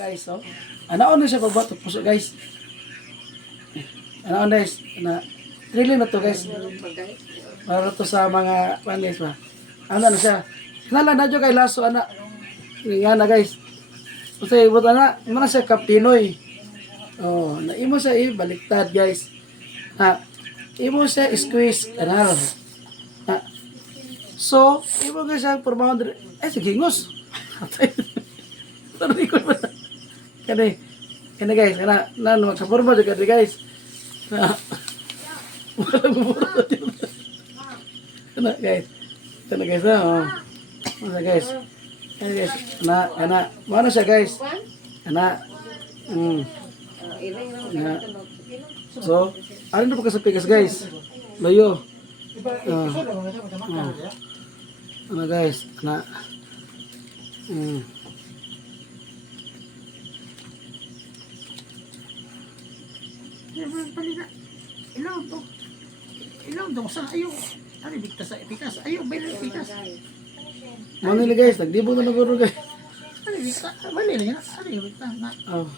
Guys, oh. Ano na siya pagbato puso guys. Ano guys, na drilling na to guys. Para to sa mga panis ba. Ano na siya. Nala na kay laso ana. Yan na guys. Kasi ibot ana, mana siya kaptinoy. Oh, na imo siya baliktad guys. Ha. Imo siya squeeze kanal. Ha. So, imo guys ang pormahon sige ngos. Sorry ko ba. Kani guys, na magkaporma juga di guys. Kana guys. Kana guys, oh. Mana guys? Kana guys. Mana siya guys? Ana. Na. So, ano na pa sa pikas guys? Layo. Ano guys? Na. Ilaw dong sa ayo. Ano bigtas sa pikas? Ayo balik pikas. Ano ni guys? Nagdibo na naguro guys. Ano bigtas? Balik lang na. Ano bigtas na? Oh.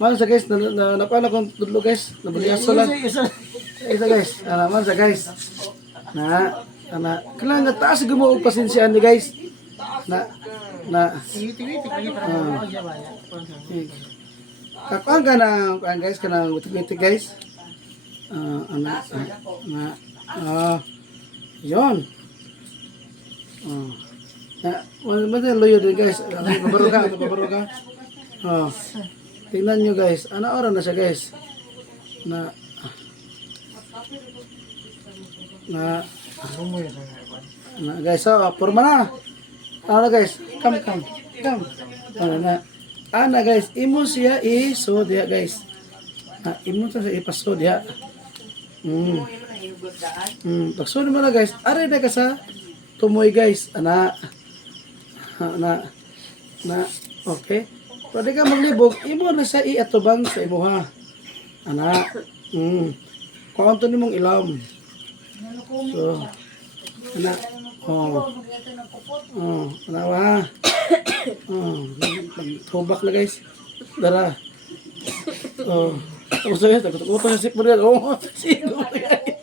Man sa guys, napala kong tudlo guys. Nabaliaso lang. Isa guys. Man sa guys. Kailangan nga taas gumuog pasensyaan ni guys. Tiwiti kaya para mo siya ba? Kakuan ka ng guys, ka ng utik guys. Yun. Mati loyo din guys. Pabaro ka. Tingnan nyo guys. Ano oras na siya guys? Na guys, forma na. Ano guys? Come. Ana guys, imo siya iso diha guys. Imo ta sa ipaso diha. Pagsunod mo na guys. Are na ka sa tumoy guys. Na. Okay. Pwede ka maglibog, imo na siya iatubang sa imuha. Ana. Kuwanto ni mong ilam. So, ana. Anawa. Tubak na guys. Dara. Tapos na guys, nagkutukuto sa sip mo rin. Sino guys.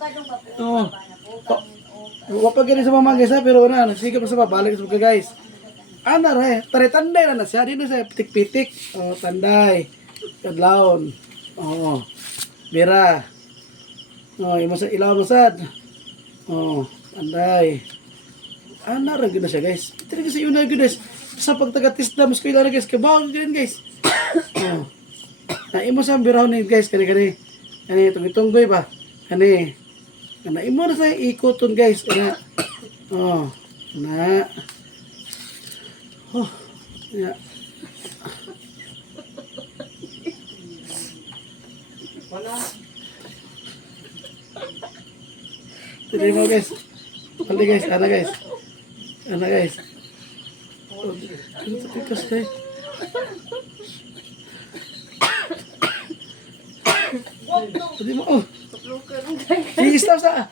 Wapag ganun sa mama guys ha, pero nagsigap na sa babalik sa mga guys. Ana ra tare tanday na siya, di na siya pitik-pitik. Tanday. Kadlawon. Bira. Imo sa ilaw masad. Tanday. Ana ra gyud na siya guys. Tiri kasi una gyud guys. Sa pagtaga-test na mas kuila na guys, kabaw gyud guys. Imo sa biraw ni guys kani. Kani tunggoy ba? Kani. Kana imo na sa ikoton guys. Kana. Na. Ya. Wala. Tiri mo guys. Hali guys, ana guys. Ito tikas guys. Tiri mo. Sige, stop sa.